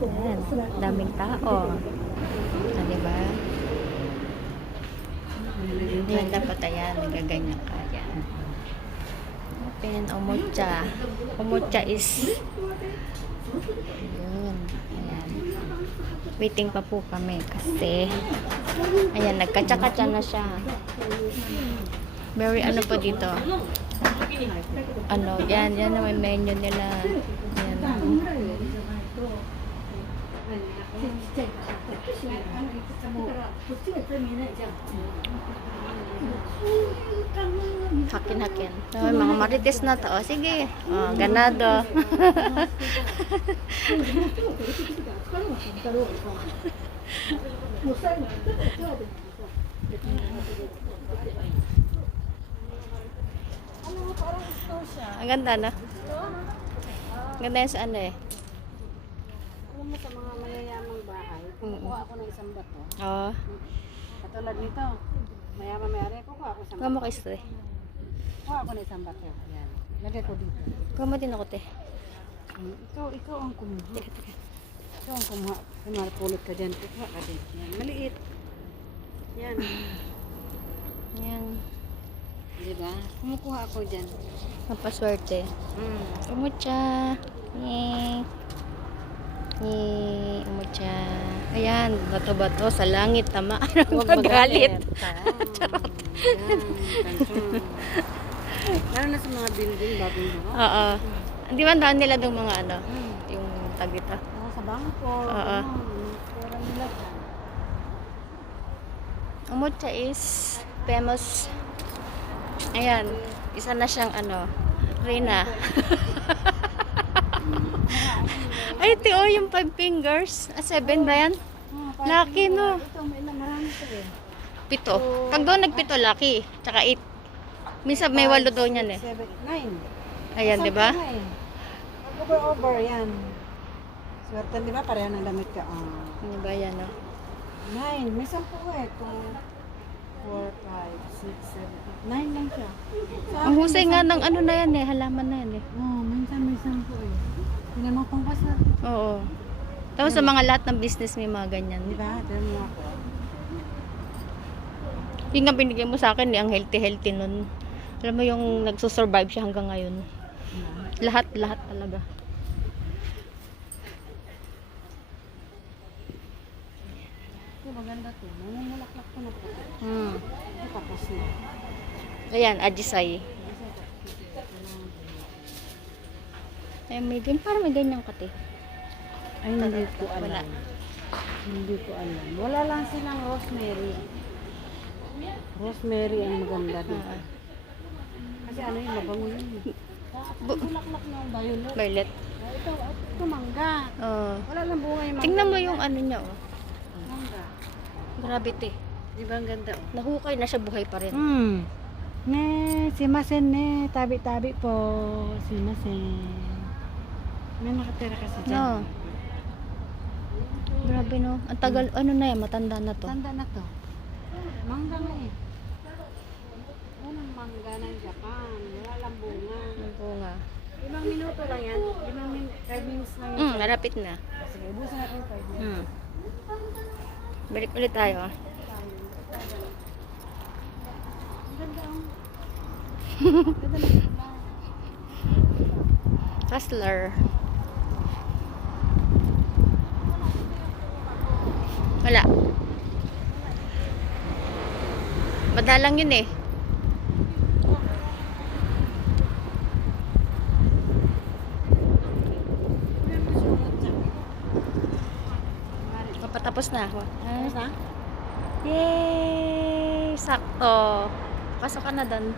Ayan, daming tao. Ah, diba? Yan, dapat ayan, nagaganyan ka. Ayan. Open, omocha. Omocha is yun. Ayan. Waiting pa po kami kasi ayan, nagkatsa-katsa na siya. Very ano po dito. Ano, yan naman menu nila. Yan. Hakin-hakin. Ay, mga marites na to. O, sige. O, ganado. Ang ganda, no? Ang ganda yan sa ano eh. Alam mo sa mga mayayamang bahay, kukuha ako ng isang bato. Oo. Katulad nito, mayaman mayari, kukuha ako isang Kuha mo bato. kay Stre. Kukuha ako ng isang bato. Yan. Lagay ko dito. Kuha mo din ako, te. Ikaw ang kumuha. Ikaw ang kumuha. Kunwari pulot ka dyan, kukuha ka din. Yan. Maliit. Yan. Yan. Diba? Kumukuha ako dyan. Napaswerte. Umucha. Yay. Yay. Umucha. Ayan. Bato-bato sa langit. Tama. Huwag Magalit. Charot. Lalo na sa mga building, bagong buka. Oo. Di ba daan nila ng mga ano? Yung tag dito. Sa bangko. Oo. Pera nila dyan. Umucha is famous. Ayan. Isa na siyang ano. Reyna. Ay, tio, yung 5 fingers. 7 ba yan? Lucky, no? Ito, may marami ito eh. 7. Pag doon nagpito, lucky. Tsaka 8. Minsan may 8 doon yan eh. 7, 9. Ayan, di ba? Over, yan. Swerte, di ba? Pareho ng damit ka. Ano ba yan, no? 9. May 10 eh. 2, 4, 5, 6, 7, 9 lang siya. Ang husay nga ng ano na yan eh. Halaman na yan eh. Minsan may 10 eh. Hindi naman pang pasar. Oo. Tapos sa mga lahat ng business may mga ganyan. Di ba? Tignan mo ako. Yung nga binigay mo sa akin, ang healthy nun. Alam mo yung nagsusurvive siya hanggang ngayon. Lahat talaga. Ito maganda to. Namumulaklak ko na po. Tapos na. Ayan, ajisay. Ay, may ganyan. Parang may ganyan kate. Ay, hindi ko alam. Wala. Hindi ko alam. Wala lang silang rosemary. Rosemary ang maganda dito. Kasi ano yung mabango yun. Bulaklak ng violet. Violet. Ito mangga. Oo. Wala lang bunga yung mangga. Tingnan mo yung ano niya, oh. Mangga. Grabe, te. Di ba ang ganda oh? Nahukay na siya, buhay pa rin. Ne, simasen ne. Tabi-tabi po. Simasen. May nakatira kasi dyan. No. Grabe, no. Ang tagal, ano na yan, matanda na to. Tanda na to. Mangga nga eh. Unang mangga ng Japan. Wala lang bunga. Ang bunga. 5 minuto lang yan. 5 minutes lang yan. Malapit na. Sige, ubusin natin yung 5 minutes. Balik ulit tayo. Ang ganda ang... Ganda na ito. Hustler. Wala. Madalang yun eh. Papatapos na ako. Tapos na? Yay! Sakto. Pasok ka na doon.